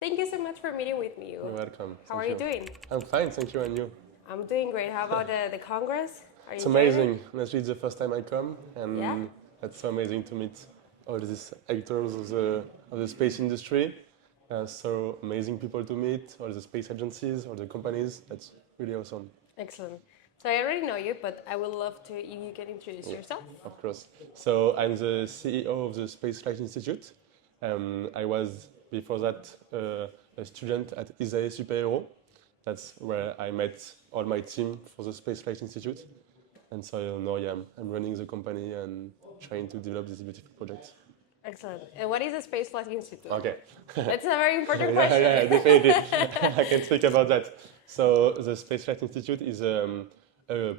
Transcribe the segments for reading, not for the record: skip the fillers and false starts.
Thank you so much for meeting with me. You're welcome. How Thank are you doing? I'm fine, thank you, and you? I'm doing great. How about the Congress? Are you It's enjoying amazing. Honestly, it's the first time I come, it? Yeah? and it's so amazing to meet all these actors of the space industry. So amazing people to meet, all the space agencies, all the companies. That's really awesome. Excellent. So I already know you, but I would love to if you can introduce yourself. Of course. So I'm the CEO of the Spaceflight Institute. I was before that a student at ISAE Super. That's where I met all my team for the Spaceflight Institute. And so now I'm running the company and trying to develop this beautiful project. Excellent. And what is the Spaceflight Institute? Okay. That's a very important question. Yeah, definitely. I can speak about that. So the Spaceflight Institute is a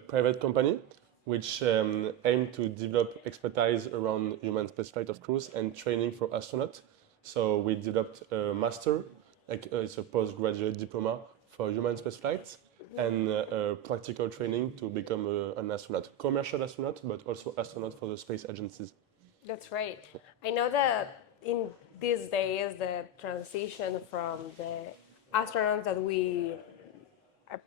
private company which aim to develop expertise around human spaceflight of crews and training for astronauts. So we developed a master, it's a postgraduate diploma for human spaceflight, and practical training to become an astronaut, commercial astronaut, but also astronaut for the space agencies. That's right. I know that in these days, the transition from the astronauts that we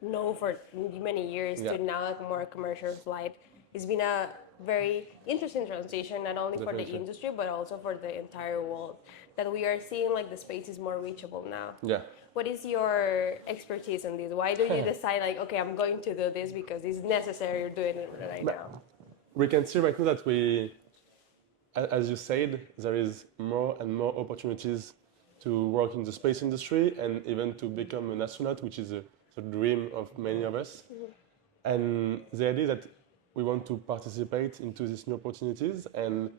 know for many years to now like more commercial flight, it's been a very interesting transition, not only for the industry, but also for the entire world, that we are seeing like the space is more reachable now. Yeah. What is your expertise in this? Why do you decide like, okay, I'm going to do this because it's necessary, you're doing it right now? We can see right now that as you said, there is more and more opportunities to work in the space industry and even to become an astronaut, which is the dream of many of us. And the idea that we want to participate into these new opportunities and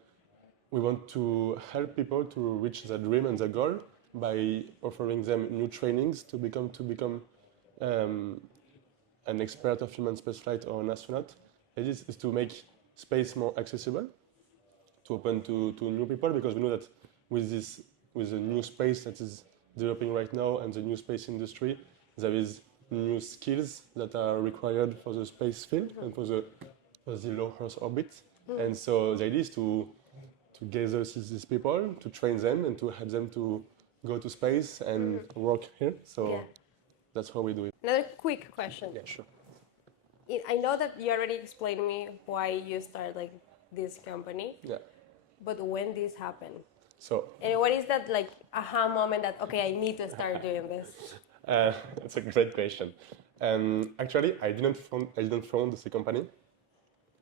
we want to help people to reach their dream and their goal by offering them new trainings to become an expert of human spaceflight or an astronaut. The idea is to make space more accessible, to open to new people, because we know that with the new space that is developing right now and the new space industry, there is new skills that are required for the space field and for the low Earth orbit. And so the idea is to gather these people, to train them and to help them to go to space and work here. So that's how we do it. Another quick question. Yeah, sure. I know that you already explained me why you started like this company. Yeah. But when this happened? So. And what is that like aha moment that, okay, I need to start doing this? That's a great question. Actually, I didn't found the company.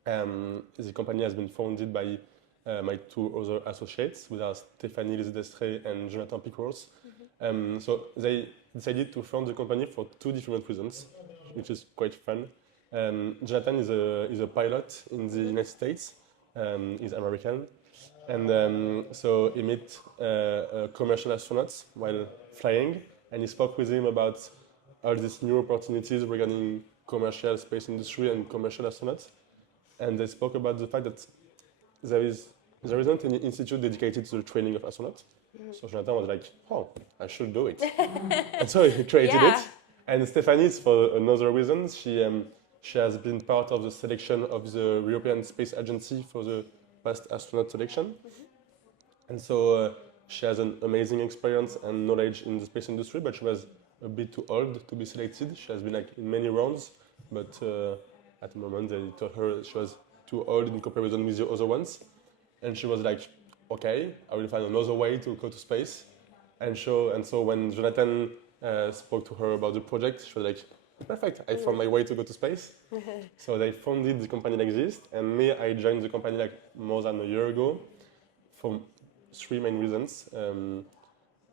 The company has been founded by my two other associates, which are Stéphanie Destre and Jonathan Pickworth. So they decided to found the company for two different reasons, which is quite fun. Jonathan is a pilot in the United States. He's American. And so he met commercial astronauts while flying, and he spoke with him about all these new opportunities regarding commercial space industry and commercial astronauts. And they spoke about the fact that there isn't any institute dedicated to the training of astronauts. So Jonathan was like, oh, I should do it. And so he created it. And Stéphanie, for another reason, she has been part of the selection of the European Space Agency for the past astronaut selection. And so she has an amazing experience and knowledge in the space industry, but she was a bit too old to be selected. She has been like in many rounds, but at the moment they told her she was too old in comparison with the other ones. And she was like, okay, I will find another way to go to space. And so when Jonathan spoke to her about the project, she was like, perfect, I found my way to go to space. So they founded the company like this, and me, I joined the company like more than a year ago for three main reasons.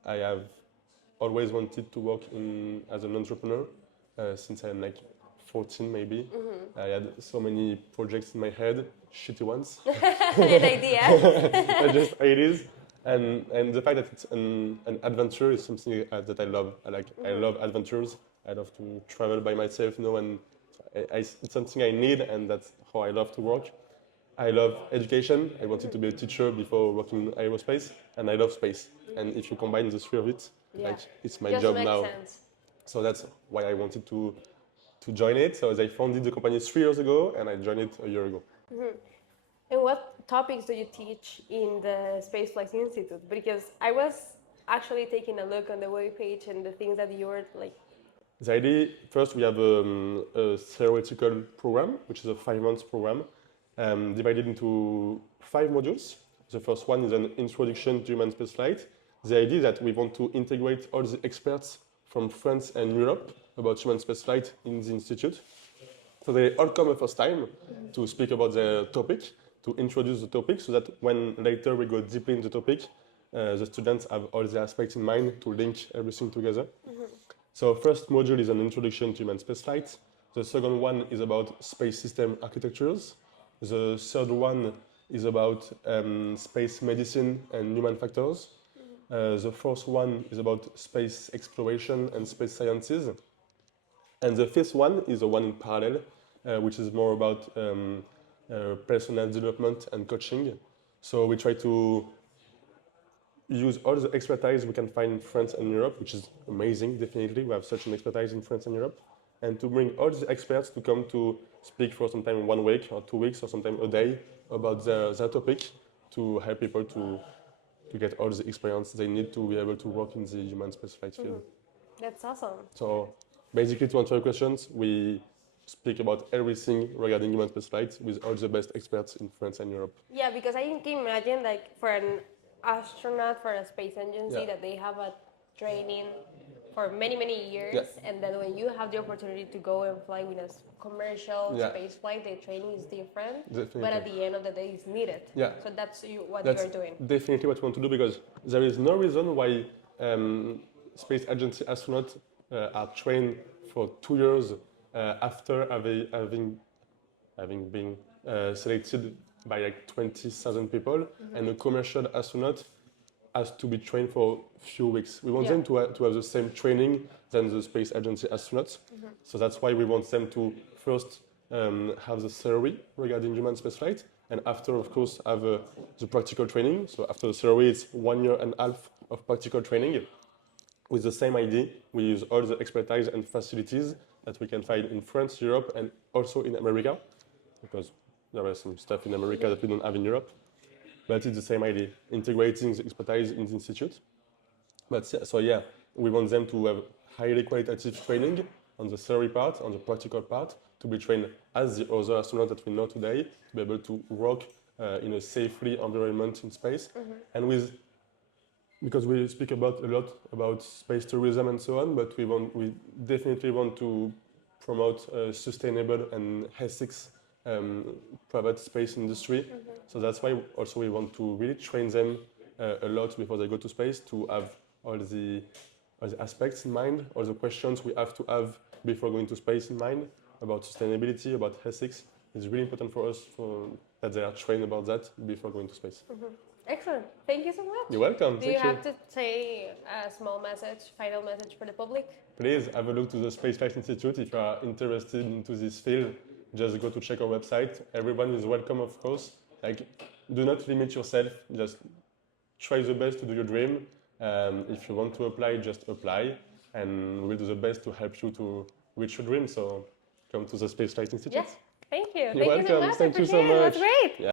I have always wanted to work as an entrepreneur since I'm like 14 maybe. I had so many projects in my head, shitty ones. An idea. Just ideas. And the fact that it's an adventure is something that I love. I love adventures. I love to travel by myself, and it's something I need, and that's how I love to work. I love education. I wanted to be a teacher before working in aerospace, and I love space. And if you combine the three of it, it's my job now. Sense. So that's why I wanted to join it. So they founded the company 3 years ago, and I joined it a year ago. And what topics do you teach in the Spaceflight Institute? Because I was actually taking a look on the web page and the things that you're like. The idea, first we have a theoretical program, which is a 5 months program, divided into 5 modules. The first one is an introduction to human spaceflight. The idea is that we want to integrate all the experts from France and Europe about human spaceflight in the institute. So they all come the first time to speak about the topic, to introduce the topic, so that when later we go deeply in the topic, the students have all the aspects in mind to link everything together. So first module is an introduction to human spaceflight. The second one is about space system architectures. The third one is about space medicine and human factors. The fourth one is about space exploration and space sciences. And the fifth one is the one in parallel, which is more about personal development and coaching. So we try to use all the expertise we can find in France and Europe, which is amazing, definitely. We have such an expertise in France and Europe. And to bring all the experts to come to speak for sometime 1 week or 2 weeks or sometime a day about their topic to help people to get all the experience they need to be able to work in the human spaceflight field. That's awesome. So basically, to answer your questions, we speak about everything regarding human spaceflight with all the best experts in France and Europe. Yeah, because I can imagine like for an astronaut for a space agency Yeah. that they have a training for many years, Yeah. and then when you have the opportunity to go and fly with a commercial Yeah. space flight, the training is different, Definitely. but at the end of the day it's needed. Yeah. So that's what That's you're doing. definitely what we want to do, because there is no reason why space agency astronauts are trained for 2 years after having been selected by like 20,000 people, and a commercial astronaut has to be trained for a few weeks. We want them to have the same training than the space agency astronauts. So that's why we want them to first have the theory regarding human spaceflight, and after, of course, have the practical training. So after the theory, it's 1.5 years of practical training. With the same idea, we use all the expertise and facilities that we can find in France, Europe, and also in America, because there is some stuff in America that we don't have in Europe. But it's the same idea, integrating the expertise in the institute. But so yeah, we want them to have highly qualitative training on the theory part, on the practical part, to be trained as the other astronauts that we know today, to be able to work in a safely environment in space. And because we speak a lot about space tourism and so on, but we definitely want to promote a sustainable and ethics private space industry. So that's why also we want to really train them a lot before they go to space, to have all the aspects in mind, all the questions we have to have before going to space in mind, about sustainability, about ethics. It's really important for us that they are trained about that before going to space. Excellent. Thank you so much. You're welcome. Do you have to say a small message, final message for the public? Please have a look to the Spaceflight Institute. If you are interested into this field, just go to check our website. Everyone is welcome, of course. Like, do not limit yourself. Just try the best to do your dream. If you want to apply, just apply, and we'll do the best to help you to reach your dream. So come to the Spaceflight Institute. Yes. Thank you. You're welcome. You so much. Thank you so Appreciate it. much. That's great. Yeah.